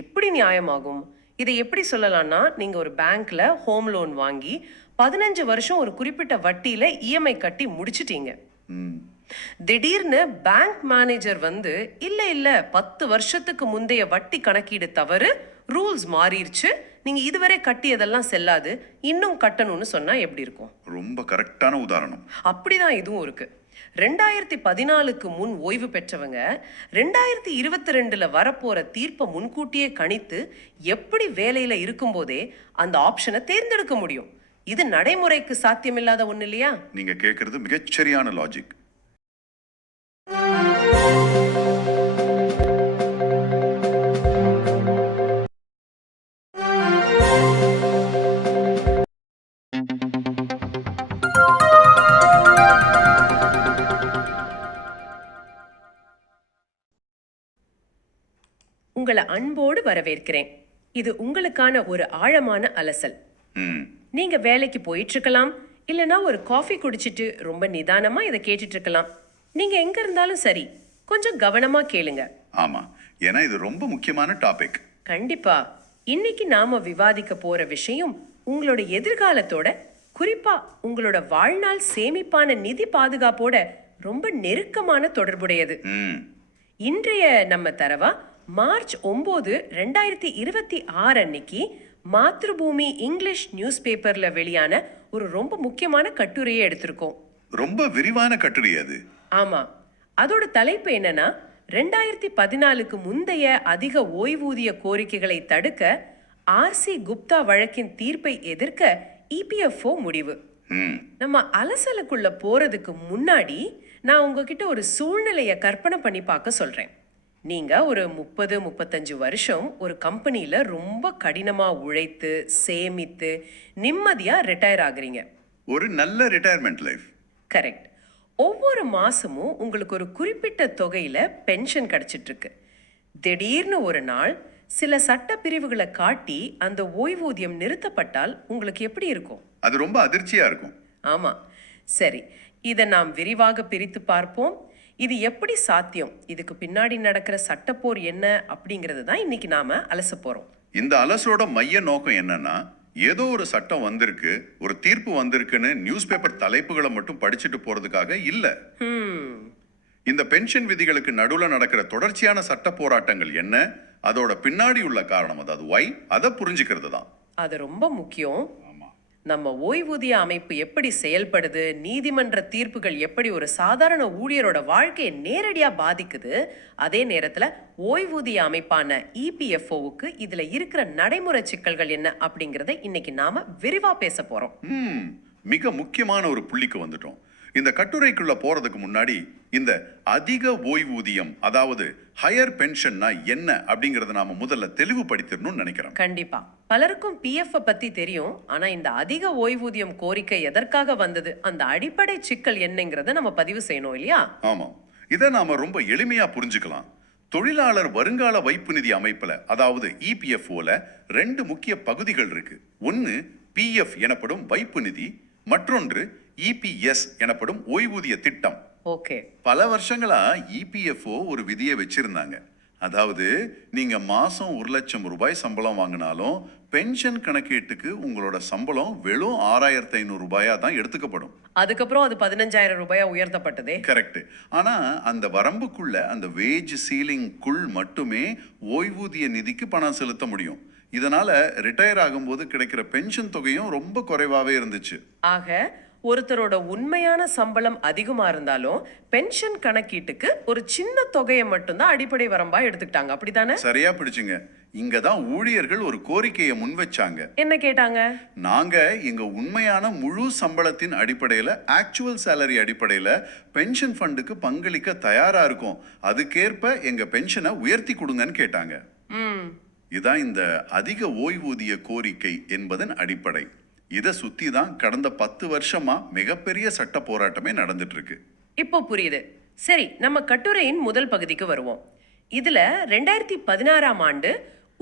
எப்படி நியாயமாகும்? இதை எப்படி சொல்லலாம்னா, நீங்க ஒரு பேங்க்ல ஹோம் லோன் வாங்கி 15 வருஷம் ஒரு குறிப்பிட்ட வட்டியில இஎம்ஐ கட்டி முடிச்சிட்டீங்க. ம். திடீர்னு பேங்க் மேனேஜர் வந்து, இல்ல இல்ல 10 வருஷத்துக்கு முந்தைய வட்டி கணக்கீடு தவறு, ரூல்ஸ் மாறிருச்சு. நீங்க இதுவரை கட்டியதெல்லாம் செல்லாது. இன்னும் கட்டணும்னு சொன்னா எப்படி இருக்கும்? ரொம்ப கரெக்டான உதாரணம். அப்படிதான் இதுவும் இருக்கு. 2014க்கு முன் ஓய்வு பெற்றவங்க 2022ல வரப்போற தீர்ப்பை முன்கூட்டியே கணித்து எப்படி வேலையில இருக்கும்போதே அந்த ஆப்ஷனை தேர்ந்தெடுக்க முடியும். இது நடைமுறைக்கு சாத்தியமில்லாத ஒண்ணு இல்லையா? நீங்க கேட்கறது மிகச்சரியான லாஜிக். உங்களை அன்போடு வரவேற்கிறேன். இது உங்களுக்கான ஒரு ஆழமான அலசல். ம். நீங்க வேலைக்கு போயிட்டு இருக்கலாம், இல்லனா ஒரு காஃபி குடிச்சிட்டு ரொம்ப நிதானமா இதை கேட்டுட்டு இருக்கலாம். நீங்க எங்க இருந்தாலும் சரி, கொஞ்சம் கவனமா கேளுங்க. ஆமா, ஏன்னா இது ரொம்ப முக்கியமான டாபிக். கண்டிப்பா. இன்னைக்கு நாம விவாதிக்க போற விஷயம் உங்களோட எதிர்காலத்தோட, குறிப்பா உங்களோட வாழ்நாள் சேமிப்பான நிதி பாதுகாப்போட ரொம்ப நெருக்கமான தொடர்புடையது. ம். இன்றைய நம்ம தரவா மார்ச் 9, 2026 அன்னைக்கு மாத்ருபூமி இங்கிலீஷ் நியூஸ் பேப்பர்ல வெளியான ஒரு ரொம்ப முக்கியமான கட்டுரையை எடுத்திருக்கோம். ரொம்ப விரிவான கட்டுரை அது. ஆமா, அதோட தலைப்பு என்னன்னா, 2014க்கு முந்தைய அதிக ஓய்வூதிய கோரிக்கைகளை தடுக்க ஆர்சி குப்தா வழக்கின் தீர்ப்பை எதிர்க்க இபிஎஃப்ஓ முடிவு. ம். நம்ம அலசலுக்குள்ள போறதுக்கு முன்னாடி நான் உங்ககிட்ட ஒரு சூழ்நிலையை கற்பனை பண்ணி பார்க்க சொல்றேன். நீங்க ஒரு 30-35 வருஷம் ஒரு கம்பெனியில ரொம்ப கடினமா உழைத்து சேமித்து நிம்மதியா ரிட்டையர் ஆகுறீங்க. ஒரு நல்ல ரிட்டையர்மெண்ட் லைஃப். கரெக்ட். ஒவ்வொரு மாசமும் உங்களுக்கு ஒரு குறிப்பிட்ட தொகையில பென்ஷன் கிடைச்சிட்டு இருக்கு. திடீர்னு ஒரு நாள் சில சட்ட பிரிவுகளை காட்டி அந்த ஓய்வூதியம் நிறுத்தப்பட்டால் உங்களுக்கு எப்படி இருக்கும்? அது ரொம்ப அதிர்ச்சியா இருக்கும். ஆமா. சரி, இதை நாம் விரிவாக பிரித்து பார்ப்போம். இது எப்படி சாத்தியம், இதுக்கு பின்னாடி நடக்கிற சட்டப்போர் என்ன அப்படிங்கிறது தான் இன்னைக்கு நாம அலச போறோம். இந்த அலசோட மைய நோக்கம் என்னன்னா, ஏதோ ஒரு சட்டம் வந்திருக்கு, ஒரு தீர்ப்பு வந்திருக்குன்னு நியூஸ் பேப்பர் தலைப்புகளை மட்டும் படிச்சுட்டு போறதுக்காக இல்ல. இந்த பென்ஷன் விதிகளுக்கு நடுவுல நடக்கிற தொடர்ச்சியான சட்ட போராட்டங்கள் என்ன, அதோட பின்னாடி உள்ள காரணம், அதாவது வை, அதை புரிஞ்சுக்கிறது தான். அது ரொம்ப முக்கியம். நம்ம ஓய்வூதிய அமைப்பு எப்படி செயல்படுது, நீதிமன்ற தீர்ப்புகள் எப்படி ஒரு சாதாரண ஊழியரோட வாழ்க்கையை நேரடியா பாதிக்குது, அதே நேரத்துல ஓய்வூதிய அமைப்பான இபிஎஃப்ஓவுக்கு இதுல இருக்கிற நடைமுறை சிக்கல்கள் என்ன அப்படிங்கறத இன்னைக்கு நாம விரிவா பேச போறோம். மிக முக்கியமான ஒரு புள்ளிக்கு வந்துட்டோம். இந்த கட்டுரைக்குள்ள போறதுக்கு முன்னாடி இந்த அதிக ஓய்வூதியம், அதாவது ஹையர் பென்ஷன்னா என்ன அப்படிங்கறத நாம முதல்ல தெளிவுபடுத்திடணும்னு நினைக்கிறேன். கண்டிப்பா. பலருக்கும் பிஎஃப் பத்தி தெரியும், ஆனா இந்த அதிக ஓய்வூதியம் கோரிக்கை எதற்காக வந்தது, அந்த அடிப்படை சிக்கல் என்னங்கிறத நம்ம பதிவு செய்யணும் இல்லையா? ஆமா, இதை நாம ரொம்ப எளிமையா புரிஞ்சுக்கலாம். தொழிலாளர் வருங்கால வைப்பு நிதி அமைப்புல, அதாவது இபிஎஃப்ஓல 2 முக்கிய பகுதிகள் இருக்கு. ஒன்னு பிஎஃப் எனப்படும் வைப்பு நிதி, மற்றொன்று இபிஎஸ் எனப்படும் ஓய்வூதிய திட்டம். ஓகே. பல வருஷங்களா இபிஎஃப்ஓ ஒரு விதியை வச்சிருந்தாங்க. அதாவது நீங்க மாசம் 1 லட்சம் ரூபாய் சம்பளம் வாங்கினாலும் பென்ஷன் கணக்கீட்டுக்கு உங்களோட சம்பளம் வெறும் 6,500 ரூபாயா தான் எடுத்துக்கப்படும். அதுக்கப்புறம் அது 15,000 ரூபாயா உயர்த்தப்பட்டதே. கரெக்ட். ஆனா அந்த வரம்புக்குள்ள, அந்த வேஜ் சீலிங்குள் மட்டுமே ஓய்வூதிய நிதிக்கு பணம் செலுத்த முடியும். இதனால ரிட்டையர் ஆகும்போது கிடைக்கிற பென்ஷன் தொகையும் ரொம்ப குறைவாவே இருந்துச்சு. ஆக ஒருத்தரோட உண்மையான சம்பளம் அதிகமா இருந்தாலும் பென்ஷன் கணக்கீட்டுக்கு ஒரு சின்ன தொகையை மட்டும்தான் அடிப்படை வரம்பா எடுத்துக்கிட்டாங்க, அப்படிதானே? சரியா பிடிச்சிங்க. இங்கதான் ஊழியர்கள் ஒரு கோரிக்கையை முன் வச்சாங்க. என்ன கேட்டாங்க? நாங்க எங்க உண்மையான முழு சம்பளத்தின் அடிப்படையில, ஆக்சுவல் சேலரி அடிப்படையில பென்ஷன் ஃபண்டுக்கு பங்களிக்க தயாரா இருக்கோம். அதுக்கேற்ப எங்க பென்ஷனை உயர்த்தி கொடுங்கன்னு கேட்டாங்க. இதான் இந்த அதிக ஓய்வூதிய கோரிக்கை என்பதன் அடிப்படை. இதை சுத்தி தான் கடந்த 10 வருஷமா மிகப்பெரிய சட்ட போராட்டமே நடந்துட்டு இருக்கு. இப்போ புரியுது. சரி, நம்ம கட்டுரையின் முதல் பகுதிக்கு வருவோம். இதுல 2016ஆம் ஆண்டு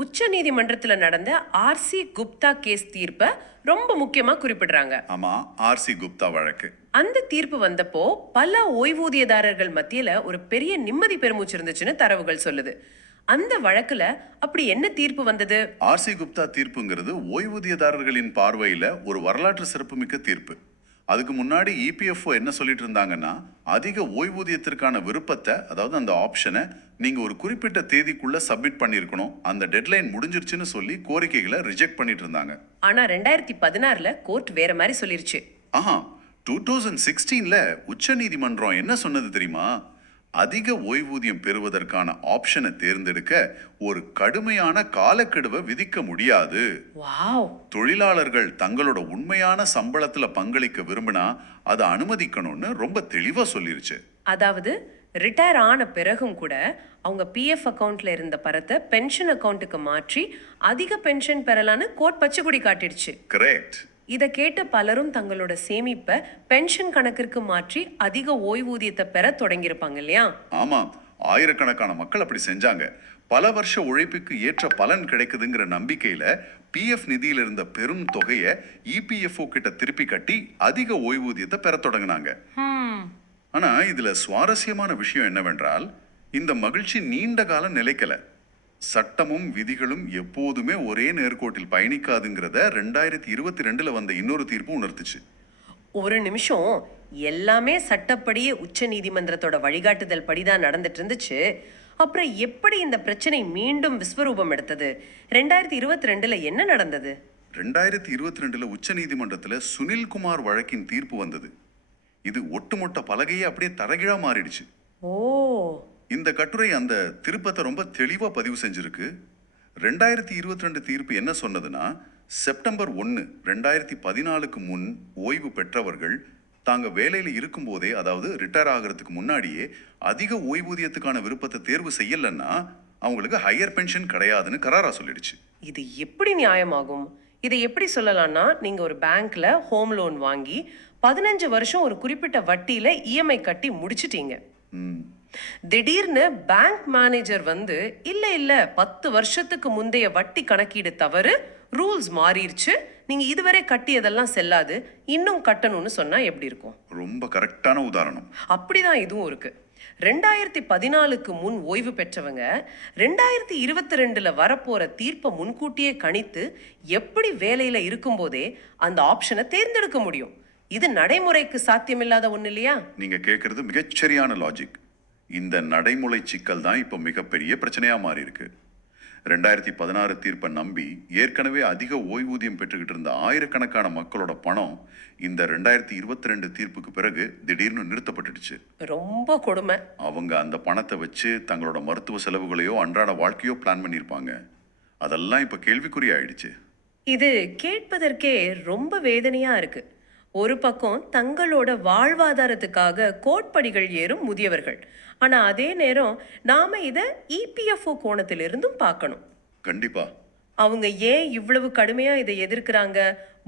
உச்ச நீதிமன்றத்துல நடந்த ஆர்சி குப்தா கேஸ் தீர்ப்பை ரொம்ப முக்கியமா குறிப்பிடுறாங்க. ஆமா, ஆர்சி குப்தா வழக்கு. அந்த தீர்ப்பு வந்தப்போ பல ஓய்வூதியதாரர்கள் மத்தியில ஒரு பெரிய நிம்மதி பெருமூச்சு இருந்துச்சுன்னு தரவுகள் சொல்லுது. அந்த வழக்குல அப்படி என்ன தீர்ப்பு வந்தது? ஆர்சி குப்தா தீர்ப்புங்கிறது ஓய்வூதியதாரர்களின் பார்வையில ஒரு வரலாற்று சிறப்புமிக்க தீர்ப்பு. அதுக்கு முன்னாடி இபிஎஃப்ஓ என்ன சொல்லிட்டு இருந்தாங்கன்னா, அதிக ஓய்வூதியத்திற்கான விருப்பத்தை, அதாவது அந்த ஆப்ஷனை நீங்க ஒரு குறிப்பிட்ட தேதிக்குள்ள சப்மிட் பண்ணியிருக்கணும், அந்த டெட்லைன் முடிஞ்சிருச்சுன்னு சொல்லி கோரிக்கைகளை ரிஜெக்ட் பண்ணிட்டு இருந்தாங்க. ஆனா 2016ல கோர்ட் வேற மாதிரி சொல்லிருச்சு. ஆஹா, 2016ல உச்ச நீதிமன்றம் என்ன சொன்னது தெரியுமா? அதிக ஓய்வூதியம் பெறுவதற்கான ஆப்ஷனை தேர்ந்தெடுக்க ஒரு கடுமையான காலக்கெடுவை விதிக்க முடியாது. வாவ்! தொழிலாளர்கள் தங்களோட உண்மையான சம்பளத்துல பங்களிக்க விரும்பினா அதை அனுமதிக்கணும்னு ரொம்ப தெளிவா சொல்லிருச்சு. அதாவது ரிட்டையர் ஆன பிறகும் கூட அவங்க பிஎஃப் அக்கவுண்ட்ல இருந்த பணத்தை பென்ஷன் அக்கவுண்ட்டுக்கு மாற்றி அதிக பென்ஷன் பெறலான்னு கோர்ட் பச்சைக்குடி காட்டிடுச்சு. கரெக்ட். இதை கேட்டு பலரும் தங்களோட சேமிப்பை பென்ஷன் கணக்கிற்கு மாற்றி அதிக ஓய்வூதியத்தை பெற தொடங்கியிருப்பாங்க இல்லையா? ஆமா, ஆயிரக்கணக்கான மக்கள் அப்படி செஞ்சாங்க. பல வருஷ உழைப்புக்கு ஏற்ற பலன் கிடைக்குதுங்கிற நம்பிக்கையில பிஎஃப் நிதியில இருந்த பெரும் தொகையை இபிஎஃப்ஓ கிட்ட திருப்பி கட்டி அதிக ஓய்வூதியத்தை பெற தொடங்கினாங்க. ஆனா இதுல சுவாரஸ்யமான விஷயம் என்னவென்றால், இந்த மகிழ்ச்சி நீண்ட காலம் நிலைக்கல. சட்டமும் விதிகளும் எப்போதுமே ஒரே நேர்கோட்டில் பயணிக்காதுங்கிறத 2022ல வந்த இன்னொரு தீர்ப்பு உணர்த்துச்சு. ஒரு நிமிஷம், எல்லாமே சட்டப்படியே உச்ச நீதிமன்றத்தோட வழிகாட்டுதல் படிதான் நடந்துட்டு இருந்துச்சு. அப்புறம் எப்படி இந்த பிரச்சனை மீண்டும் விஸ்வரூபம் எடுத்தது? 2022ல என்ன நடந்தது? 2022ல உச்ச நீதிமன்றத்துல சுனில்குமார் வழக்கின் தீர்ப்பு வந்தது. இது ஒட்டுமொத்த பலகையே அப்படியே தரகிழா மாறிடுச்சு. ஓ, இந்த கட்டுரை அந்த திருப்பத்தை ரொம்ப தெளிவா பதிவு செஞ்சிருக்கு. 2022 தீர்ப்பு என்ன சொன்னதுன்னா, செப்டம்பர் 1, 2014க்கு முன் ஓய்வு பெற்றவர்கள் தாங்க வேலையில இருக்கும்போதே, அதாவது ரிட்டையர் ஆகிறதுக்கு முன்னாடியே அதிக ஓய்வூதியத்துக்கான விருப்பத்தை தேர்வு செய்யலன்னா அவங்களுக்கு ஹையர் பென்ஷன் கிடையாதுன்னு கராரா சொல்லிடுச்சு. இது எப்படி நியாயமாகும்? இதை எப்படி சொல்லலாம்னா, நீங்க ஒரு பேங்க்ல ஹோம் லோன் வாங்கி 15 வருஷம் ஒரு குறிப்பிட்ட வட்டியில இஎம்ஐ கட்டி முடிச்சிட்டீங்க. திடீர்னு பேங்க் மேனேஜர் வந்து இல்ல இல்ல 10 வருஷத்துக்கு முந்தைய வட்டி கணக்கீடு தவறு, ரூல்ஸ் மாறிடுச்சு, நீங்க இதுவரை கட்டியதெல்லாம் செல்லாது, இன்னும் கட்டணும்னு சொன்னா எப்படி இருக்கும்? ரொம்ப கரெக்டான உதாரணம். அப்படிதான் இதுவும் இருக்கு. 2014க்கு முன் ஓய்வு பெற்றவங்க 2022ல வரப்போற தீர்ப்பை முன்கூட்டியே கணித்து எப்படி வேலையில இருக்கும்போதே அந்த ஆப்ஷனை தேர்ந்தெடுக்க முடியும்? இது நடைமுறைக்கு சாத்தியமில்லாத ஒண்ணு இல்லையா? நீங்க கேட்கறது மிகச்சரியான லாஜிக். இந்த நடைமுறை சிக்கல் தான் இப்போ மிகப்பெரிய பிரச்சனையா மாறி இருக்கு. 2016 தீர்ப்பை நம்பி ஏற்கனவே அதிக ஓய்வூதியம் பெற்றுக்கிட்டு இருந்த ஆயிரக்கணக்கான மக்களோட பணம் இந்த 2022 தீர்ப்புக்கு பிறகு திடீர்னு நிறுத்தப்பட்டுடுச்சு. ரொம்ப கொடுமை. அவங்க அந்த பணத்தை வச்சு தங்களோட மருத்துவ செலவுகளையோ அன்றாட வாழ்க்கையோ பிளான் பண்ணியிருப்பாங்க. அதெல்லாம் இப்போ கேள்விக்குறி ஆயிடுச்சு. இது கேட்பதற்கே ரொம்ப வேதனையா இருக்கு. ஒரு பக்கம் தங்களோட வாழ்வாதாரத்துக்காக கோட்படிகள் ஏறும் முதியவர்கள், ஆனா அதே நேரம் நாம இதை இபிஎஃப்ஓ கோணத்திலிருந்தும் பார்க்கணும். கண்டிப்பா. அவங்க ஏன் இவ்வளவு கடுமையா இதை எதிர்க்கிறாங்க?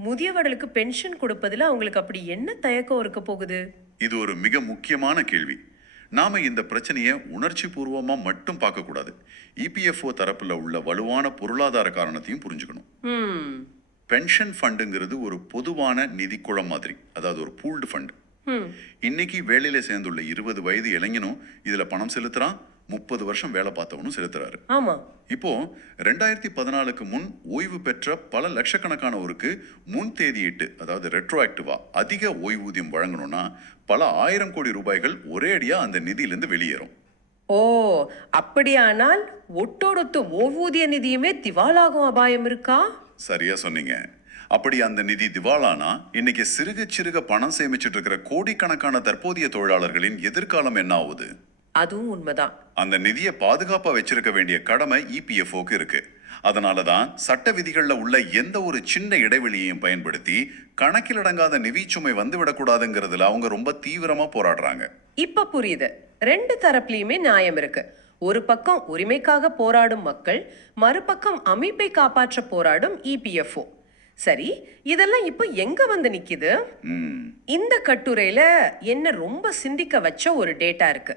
முதியவர்களுக்கு பென்ஷன் கொடுப்பதில் அவங்களுக்கு அப்படி என்ன தயக்கம் இருக்க போகுது? இது ஒரு மிக முக்கியமான கேள்வி. நாம இந்த பிரச்சனையை உணர்ச்சி பூர்வமா மட்டும் பார்க்க கூடாது. இபிஎஃப்ஓ தரப்புல உள்ள வலுவான பொருளாதார காரணத்தையும் புரிஞ்சுக்கணும். பென்ஷன் ஃபண்டுங்கிறது ஒரு பொதுவான நிதி குளம் மாதிரி, அதாவது ஒரு பூல்டு ஃபண்ட். இன்னைக்கு வேலையில சேர்ந்துள்ள 20 வயது இளைஞனும் இதுல பணம் செலுத்துறான், 30 வருஷம் வேலை பார்த்தவனும் செலுத்துறாரு. ஆமா. இப்போ 2014க்கு முன் ஓய்வு பெற்ற பல லட்சக்கணக்கானவருக்கு முன் தேதியிட்டு, அதாவது ரெட்ரோஆக்டிவா அதிக ஓய்வூதியம் வழங்கணும்னா பல 1000 கோடி ரூபாய்கள் ஒரே அடியா அந்த நிதியிலிருந்து வெளியேறும். ஓ, அப்படியானால் ஒட்டோடொத்து ஓய்வூதிய நிதியுமே திவாலாகும் அபாயம் இருக்கா? சரியா சொன்னீங்க. அப்படி அந்த நிதி திவாலானா இன்னைக்கு சிறுக சிறுக பணம் சேமிச்சுட்டு இருக்கிற கோடிக்கணக்கான தற்போதைய தொழிலாளர்களின் எதிர்காலம் என்ன ஆகுது? அதுவும் உண்மைதான். அந்த நிதியை பாதுகாப்பா வச்சிருக்க வேண்டிய கடமை இபிஎஃப்ஓக்கு இருக்கு. அதனாலதான் சட்ட விதிகள்ல உள்ள எந்த ஒரு சின்ன இடைவெளியையும் பயன்படுத்தி கணக்கிலடங்காத நிதி சுமை வந்து விடக்கூடாதுங்கிறதுல அவங்க ரொம்ப தீவிரமா போராடுறாங்க. இப்ப புரியுது. 2 தரப்புலயுமே நியாயம் இருக்கு. ஒரு பக்கம் உரிமைக்காக போராடும் மக்கள், மறுபக்கம் அமைப்பை காப்பாற்ற போராடும் இபிஎஃப்ஓ. சரி, இதெல்லாம் இப்போ எங்க வந்து நிக்குது? இந்த கட்டுரையில என்ன ரொம்ப சிந்திக்க வச்ச ஒரு டேட்டா இருக்கு.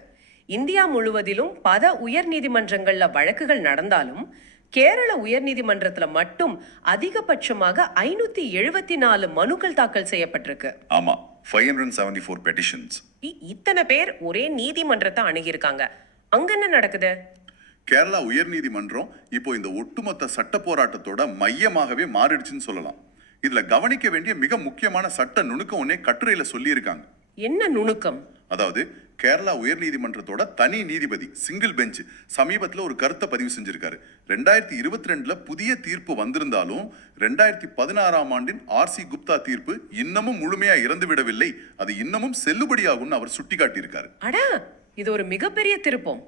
இந்தியா முழுவதிலும் பல உயர் நீதிமன்றங்கள்ல வழக்குகள் நடந்தாலும் கேரள உயர் நீதிமன்றத்துல மட்டும் அதிகபட்சமாக 574 மனுக்கள் தாக்கல் செய்யப்பட்டிருக்கு. ஆமா, 574 பெட்டிஷன்ஸ். இத்தனை பேர் ஒரே நீதிமன்றத்தை அணுகியிருக்காங்க. அங்க என்ன நடக்குது? கேரளா உயர்நீதிமன்றம் இப்போ இந்த ஒட்டுமொத்த சட்ட போராட்டத்தோட மையமாகவே மாறிடுச்சுன்னு சொல்லலாம். இதுல கவனிக்க வேண்டிய மிக முக்கியமான சட்ட நுணுக்கம் ஒன்னே கட்டுரையில சொல்லியிருக்காங்க. என்ன நுணுக்கம்? அதாவது கேரளா உயர்நீதிமன்றத்தோட தனி நீதிபதி சிங்கிள் பெஞ்ச் சமீபத்தில் ஒரு கருத்தை பதிவு செஞ்சிருக்காரு. 2022 புதிய தீர்ப்பு வந்திருந்தாலும் 2016 ஆண்டின் ஆர்சி குப்தா தீர்ப்பு இன்னமும் முழுமையா இறந்து விடவில்லை, அது இன்னமும் செல்லுபடியாகும்னு அவர் சுட்டிக்காட்டியிருக்காரு. அட, இது ஒரு மிகப்பெரிய திருப்பம்.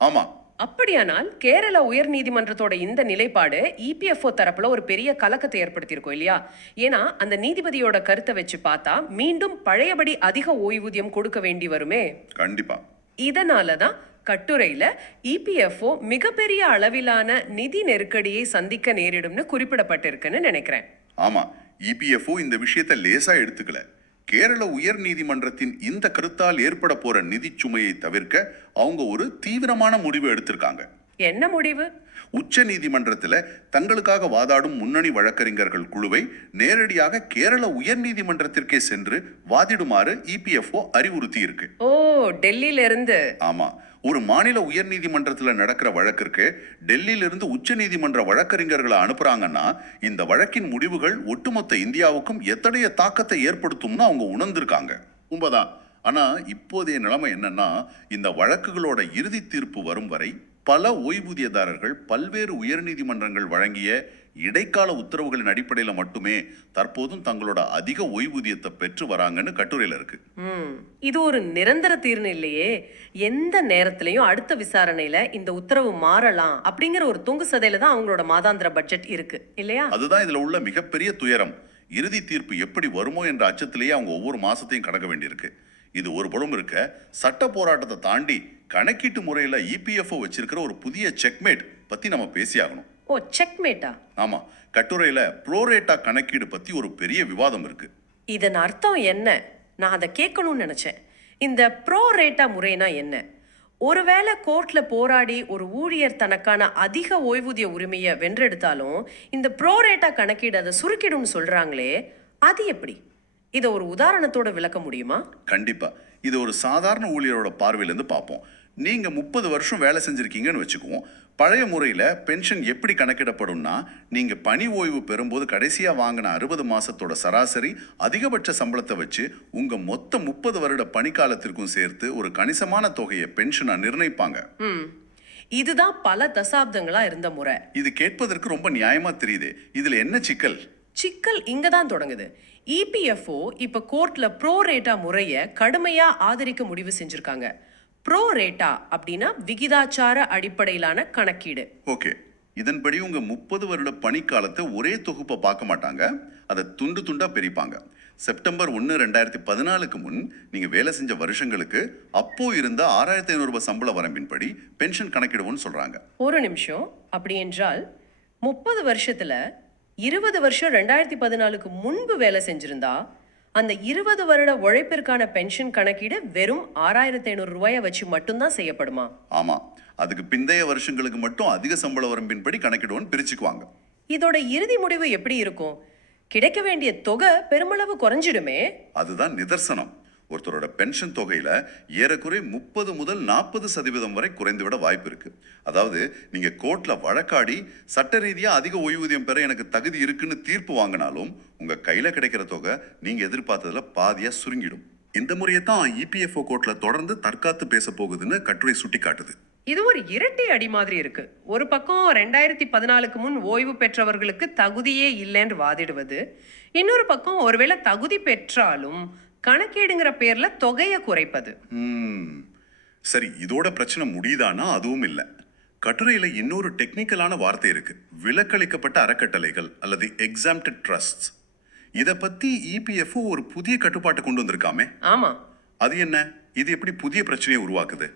ஆமா, அப்படியானால் கேரள உயர் நீதிமன்றத்தோட இந்த நிலைப்பாடு இபிஎஃப்ஓ தரப்புல ஒரு பெரிய கலக்கத்தை ஏற்படுத்தியிருக்கும் இல்லையா? ஏன்னா அந்த நீதிபதியோட கருத்தை வச்சு பார்த்தா மீண்டும் பழையபடி அதிக ஓய்வூதியம் கொடுக்க வேண்டி வருமே. கண்டிப்பா. இதனாலதான் கட்டுரையில இபிஎஃப்ஓ மிகப்பெரிய அளவிலான நிதி நெருக்கடியை சந்திக்க நேரிடும்னு குறிப்பிடப்பட்டிருக்குன்னு நினைக்கிறேன். ஆமா, இபிஎஃப்ஓ இந்த விஷயத்தை லேசா எடுத்துக்கல. கேரள உயர் நீதிமன்றத்தின் இந்த கருத்தால் ஏற்பட போற நிதி சுமையை தவிர்க்க அவங்க ஒரு தீவிரமான முடிவு எடுத்திருக்காங்க. என்ன முடிவு? உச்ச நீதிமன்றத்தில் தங்களுக்காக வாதாடும் முன்னணி வழக்கறிஞர்கள் குழுவை நேரடியாக கேரள உயர் நீதிமன்றத்திற்கே சென்று வாதிடுமாறு இபிஎஃப்ஓ அறிவுறுத்தி இருக்கு. ஓ, டெல்லியில இருந்து? ஆமா, ஒரு மாநில உயர் நீதிமன்றத்தில் நடக்கிற வழக்கிற்கு டெல்லியிலிருந்து உச்ச நீதிமன்ற வழக்கறிஞர்களை அனுப்புறாங்கன்னா இந்த வழக்கின் முடிவுகள் ஒட்டுமொத்த இந்தியாவுக்கும் எத்தகைய தாக்கத்தை ஏற்படுத்தும்னு அவங்க உணர்ந்திருக்காங்க. உண்மைதான். ஆனா இப்போதைய நிலைமை என்னன்னா, இந்த வழக்குகளோட இறுதி தீர்ப்பு வரும் வரை பல ஓய்வூதியதாரர்கள் பல்வேறு உயர்நீதிமன்றங்கள் வழங்கிய இடைக்கால உத்தரவுகளின் அடிப்படையில் மட்டுமே தற்போதும் தங்களோட அதிக ஓய்வூதியத்தை பெற்று வராங்கன்னு கட்டுரையில இருக்கு. இது ஒரு நிரந்தர தீர்வு இல்லையே. எந்த நேரத்திலையும் அடுத்த விசாரணையில இந்த உத்தரவு மாறலாம் அப்படிங்கிற ஒரு தொங்கு சதையில தான் அவங்களோட மாதாந்திர பட்ஜெட் இருக்கு இல்லையா? அதுதான் இதுல உள்ள மிகப்பெரிய துயரம். இறுதி தீர்ப்பு எப்படி வருமோ என்ற அச்சத்திலேயே அவங்க ஒவ்வொரு மாசத்தையும் கடக்க வேண்டியிருக்கு. இது ஒரு புறம் இருக்க, சட்ட போராட்டத்தை தாண்டி கணக்கீட்டு முறையில இபிஎஃப்ஓ வச்சிருக்கிற ஒரு புதிய செக்மேட் பத்தி நம்ம பேசியாகணும். ஓ, செக்மேட்டா? ஆமா, கட்டுரையில ப்ரோரேட்டா கணக்கீடு பத்தி ஒரு பெரிய விவாதம் இருக்கு. இதன் அர்த்தம் என்ன? நான் அதை கேட்கணும்னு நினைச்சேன். இந்த ப்ரோரேட்டா முறைனா என்ன? ஒருவேளை கோர்ட்ல போராடி ஒரு ஊழியர் தனக்கான அதிக ஓய்வூதிய உரிமையை வென்றெடுத்தாலும் இந்த ப்ரோரேட்டா கணக்கீடு அதை சுருக்கிடும்னு சொல்றாங்களே, அது எப்படி? இதை ஒரு உதாரணத்தோட விளக்க முடியுமா? கண்டிப்பா. இது ஒரு சாதாரண ஊழியரோட பார்வையிலேருந்து பார்ப்போம். நீங்க 30 வருஷம் வேலை செஞ்சிருக்கீங்கன்னு வச்சுக்குவோம். பழைய முறையில் பென்ஷன் எப்படி கணக்கிடப்படும்னா, நீங்க பணி ஓய்வு பெறும்போது கடைசியா வாங்கின 60 மாசத்தோட சராசரி அதிகபட்ச சம்பளத்தை வச்சு உங்க மொத்த 30 வருட பணிக்காலத்திற்கும் சேர்த்து ஒரு கணிசமான தொகையை பென்ஷனா நிர்ணயிப்பாங்க. இதுதான் பல தசாப்தங்களா இருந்த முறை. இது கேட்பதற்கு ரொம்ப நியாயமா தெரியுது. இதுல என்ன சிக்கல்? சிக்கல் இங்க தான் தொடங்குது. இபிஎஃப்ஓ இப்ப கோர்ட்ல ப்ரோரேட்டா முறையை கடுமையா ஆதரிக்க முடிவு செஞ்சிருக்காங்க. ப்ரோரேட்டா அப்படின்னா விகிதாச்சார அடிப்படையிலான கணக்கீடு. ஓகே, இதன்படி உங்க 30 வருட பணிக்காலத்தை ஒரே தொகுப்பை பார்க்க மாட்டாங்க, அதை துண்டு துண்டா பிரிப்பாங்க. செப்டம்பர் 1, 2014 முன் நீங்க வேலை செஞ்ச வருஷங்களுக்கு அப்போ இருந்த 6500 ரூபாய் சம்பள வரம்பின்படி பென்ஷன் கணக்கிடுவோம்னு சொல்றாங்க. ஒரு நிமிஷம், அப்படி என்றால் 30 வருஷத்துல 20 வருஷம் 2014 முன்பு வேலை செஞ்சிருந்தா அந்த 20 வருட உழைப்பிற்கான பென்ஷன் கணக்கீடு வெறும் 6500 ரூபாயை வச்சு மட்டும்தான் செய்யப்படுமா? ஆமா, அதுக்கு பிந்தைய வருஷங்களுக்கு மட்டும் அதிக சம்பள வரம்பின்படி கணக்கிடுவோன்னு பிரிச்சுக்குவாங்க. இதோட இறுதி முடிவு எப்படி இருக்கும்? கிடைக்க வேண்டிய தொகை பெருமளவு குறைஞ்சிடுமே. அதுதான் நிதர்சனம். ஒருத்தரோட பென்ஷன் தொகையில ஏறக்குறை 30 முதல் 40% வரை குறைந்துவிட வாய்ப்பு இருக்கு. அதாவது நீங்க கோர்ட்ல வழக்காடி சட்ட ரீதியா அதிக ஓய்வூதியம் பெற எனக்கு தகுதி இருக்குன்னு தீர்ப்பு வாங்கினாலும் உங்க கையில கிடைக்கிற தொகை நீங்க எதிர்பார்த்ததுல பாதியா சுருங்கிடும். இந்த முறையை தான் இபிஎஃப்ஓ கோர்ட்ல தொடர்ந்து தற்காத்து பேச போகுதுன்னு கட்டுரை சுட்டி காட்டுது. இது ஒரு இரட்டை அடி மாதிரி இருக்கு. ஒரு பக்கம் 2014 முன் ஓய்வு பெற்றவர்களுக்கு தகுதியே இல்லைன்னு வாதிடுவது, இன்னொரு பக்கம் ஒருவேளை தகுதி பெற்றாலும் கணக்கீடுங்கிற பேர்ல தொகையை குறைப்பது. சரி, இதோட பிரச்சனை முடியுதானா? அதுவும் இல்லை. கட்டுரையில இன்னொரு டெக்னிக்கலான வார்த்தை இருக்கு, விலக்களிக்கப்பட்ட அறக்கட்டளைகள் அல்லது எக்ஸாம்டட் ட்ரஸ்ட்ஸ். இதை பத்தி இபிஎஃப்ஓ ஒரு புதிய கட்டுப்பாட்டை கொண்டு வந்திருக்காமே. ஆமா, அது என்ன? இது எப்படி புதிய பிரச்சனையை உருவாக்குது?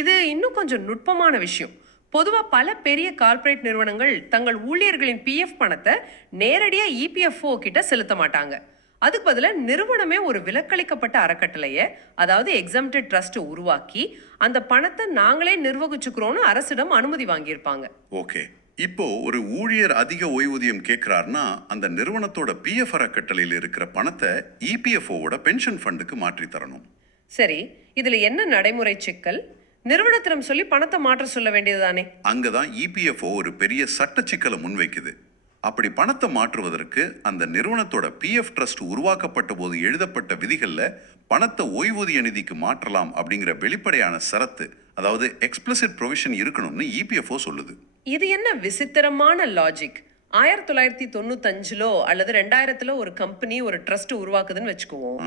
இது இன்னும் கொஞ்சம் நுட்பமான விஷயம். பொதுவா பல பெரிய கார்ப்பரேட் நிறுவனங்கள் தங்கள் ஊழியர்களின் பிஎஃப் பணத்தை நேரடியா இபிஎஃப்ஓ கிட்ட செலுத்த மாட்டாங்க. அதுக்கு பதிலாக நிறுவனமே ஒரு விலக்களிக்கப்பட்ட அறக்கட்டளையை, அதாவது எக்ஸம்டட் ட்ரஸ்ட் உருவாக்கி அந்த பணத்தை நாங்களே நிர்வகிச்சுக்கிறோம்னு அரசிடம் அனுமதி வாங்கியிருப்பாங்க. ஓகே, இப்போ ஒரு ஊழியர் அதிக ஓய்வூதியம் கேட்கிறாருன்னா அந்த நிறுவனத்தோட பிஎஃப் அறக்கட்டளையில் இருக்கிற பணத்தை இபிஎஃப்ஓவோட பென்ஷன் ஃபண்டுக்கு மாற்றி தரணும். சரி, இதுல என்ன நடைமுறை சிக்கல்? நிறுவனத்திடம் சொல்லி பணத்தை மாற்ற சொல்ல வேண்டியதுதானே? அங்கதான் இபிஎஃப்ஓ ஒரு பெரிய சட்ட சிக்கலை முன்வைக்குது. அப்படி பணத்தை மாற்றுவதற்கு அந்த நிறுவனத்தோட பிஎஃப் ட்ரஸ்ட் உருவாக்கப்பட்ட போது எழுதப்பட்ட விதிகள்ல பணத்தை ஓய்வூதிய நிதிக்கு மாற்றலாம் அப்படிங்கிற வெளிப்படையான சரத்து, அதாவது எக்ஸ்பிளிசிட் ப்ரொவிஷன் இருக்கணும்னு இபிஎஃப்ஓ சொல்லுது. இது என்ன விசித்திரமான லாஜிக்! 1995லோ அல்லது 2000 ஒரு கம்பெனி ஒரு ட்ரஸ்ட் உருவாக்குதுன்னு வச்சுக்குவோம்.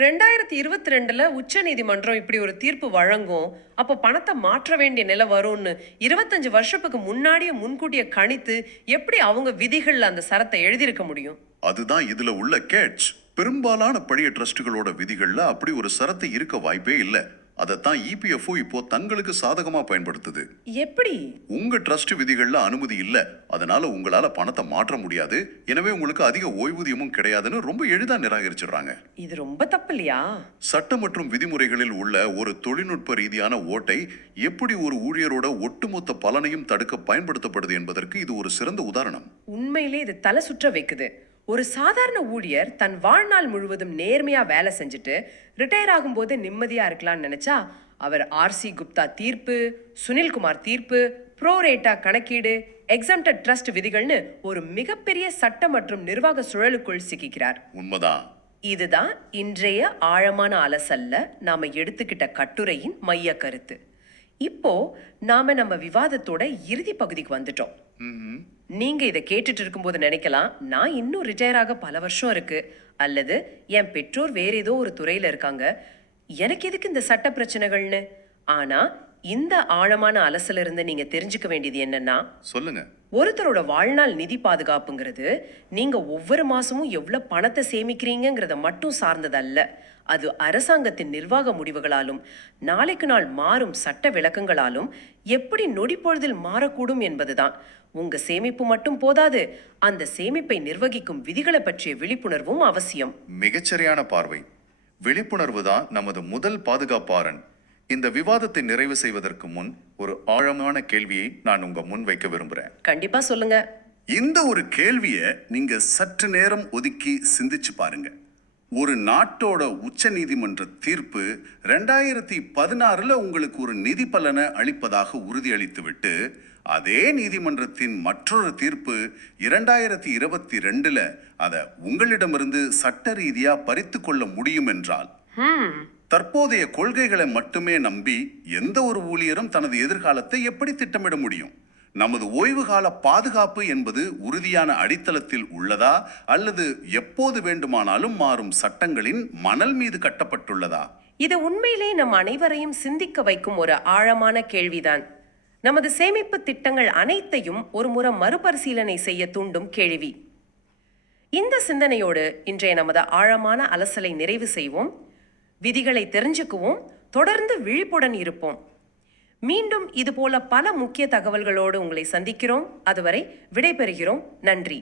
2022ல உச்ச நீதிமன்றம் இப்படி ஒரு தீர்ப்பு வழங்கும். அப்போ பணத்தை மாற்ற வேண்டிய நிலை வரும்னு 25 வருஷத்துக்கு முன்னாடியே முன்கூட்டியே கணித்து எப்படி அவங்க விதிகள்ல அந்த சரத்தை எழுதியிருக்க முடியும்? அதுதான் இதுல உள்ள கேட்ச். பெரும்பாலான பழைய ட்ரஸ்டுகளோட விதிகள்ல அப்படி ஒரு சரத்து இருக்க வாய்ப்பே இல்லை. அதைத்தான் இபிஎஃப்ஓ இப்போ தங்களுக்கு சாதகமா பயன்படுத்துது. எப்படி? உங்க ட்ரஸ்ட் விதிகள்ல அனுமதி இல்ல, அதனால உங்களால பணத்தை மாற்ற முடியாது, எனவே உங்களுக்கு அதிக ஓய்வூதியமும் கிடையாதுன்னு ரொம்ப எளிதா நிராகரிச்சிடுறாங்க. இது ரொம்ப தப்பு இல்லையா? சட்டம் மற்றும் விதிமுறைகளில் உள்ள ஒரு தொழில்நுட்ப ரீதியான ஓட்டை எப்படி ஒரு ஊழியரோட ஒட்டுமொத்த பலனையும் தடுக்க பயன்படுத்தப்படுது என்பதற்கு இது ஒரு சிறந்த உதாரணம். உண்மையிலே இது தலை சுற்ற வைக்குது. ஒரு சாதாரண ஊழியர் தன் வாழ்நாள் முழுவதும் நேர்மையா வேலை செஞ்சுட்டு ரிட்டையர் ஆகும்போது நிம்மதியா இருக்கலாம்னு நினைச்சா, அவர் ஆர்சி குப்தா தீர்ப்பு, சுனில்குமார் தீர்ப்பு, ப்ரோரேட்டா கணக்கீடு, எக்ஸம்டட் ட்ரஸ்ட் விதிகள்னு ஒரு மிகப்பெரிய சட்ட மற்றும் நிர்வாக சுழலுக்குள் சிக்கிக்கிறார். உண்மைதான். இதுதான் இன்றைய ஆழமான அலசல்ல நாம எடுத்துக்கிட்ட கட்டுரையின் மைய கருத்து. இப்போ நாம நம்ம விவாதத்தோட இறுதி பகுதிக்கு வந்துட்டோம். நீங்க இதை கேட்டுட்டு இருக்கும்போது நினைக்கலாம், நான் இன்னும் ரிட்டையர் ஆக பல வருஷம் இருக்கு, அல்லது என் பெற்றோர் வேற ஏதோ ஒரு துறையில இருக்காங்க, எனக்கு எதுக்கு இந்த சட்ட பிரச்சனைகள்னு. ஆனா இந்த ஆழமான அலசல இருந்து நீங்க தெரிஞ்சுக்க வேண்டியது என்னன்னா, சொல்லுங்க, ஒருத்தரோட வாழ்நாள் நிதி பாதுகாப்புங்கிறது நீங்க ஒவ்வொரு மாசமும் எவ்வளவு பணத்தை சேமிக்கிறீங்கிறத மட்டும் சார்ந்ததல்ல. அது அரசாங்கத்தின் நிர்வாக முடிவுகளாலும் நாளைக்கு நாள் மாறும் சட்ட விளக்கங்களாலும் எப்படி நொடி பொழுதில் மாறக்கூடும் என்பதுதான். உங்க சேமிப்பு மட்டும் போதாது, அந்த சேமிப்பை நிர்வகிக்கும் விதிகளை பற்றிய விழிப்புணர்வும் அவசியம். மிகச்சரியான பார்வை. விழிப்புணர்வு தான் நமது முதல் பாதுகாப்பாரன். இந்த விவாதத்தை நிறைவு செய்வதற்கு முன் ஒரு ஆழமான கேள்வியை நான் உங்க முன் வைக்க விரும்புறேன். கண்டிப்பா சொல்லுங்க. இந்த ஒரு கேள்வியை நீங்க சற்று நேரம் ஒதுக்கி சிந்திச்சு பாருங்க. ஒரு நாட்டோட உச்ச நீதிமன்ற தீர்ப்பு 2016ல உங்களுக்கு ஒரு நிதி பலனை அளிப்பதாக உறுதியளித்து விட்டு, அதே நீதிமன்றத்தின் மற்றொரு தீர்ப்பு 2022ல அதை உங்களிடமிருந்து சட்ட ரீதியா பறித்து கொள்ள முடியும் என்றால், தற்போதைய கொள்கைகளை மட்டுமே நம்பி எந்த ஒரு ஊழியரும் தனது எதிர்காலத்தை எப்படி திட்டமிட முடியும்? நமது ஓய்வு கால பாதுகாப்பு என்பது உறுதியான அடித்தளத்தில் உள்ளதா, அல்லது எப்போது வேண்டுமானாலும் மாறும் சட்டங்களின் மணல் மீது கட்டப்பட்டுள்ளதா? இது உண்மையிலே நம் அனைவரையும் சிந்திக்க வைக்கும் ஒரு ஆழமான கேள்விதான். நமது சேமிப்பு திட்டங்கள் அனைத்தையும் ஒரு முறை மறுபரிசீலனை செய்ய தூண்டும் கேள்வி. இந்த சிந்தனையோடு இன்றைய நமது ஆழமான அலசலை நிறைவு செய்வோம். விதிகளை தெரிஞ்சுக்குவோம், தொடர்ந்து விழிப்புடன் இருப்போம். மீண்டும் இதுபோல பல முக்கிய தகவல்களோடு உங்களை சந்திக்கிறோம். அதுவரை விடைபெறுகிறோம். நன்றி.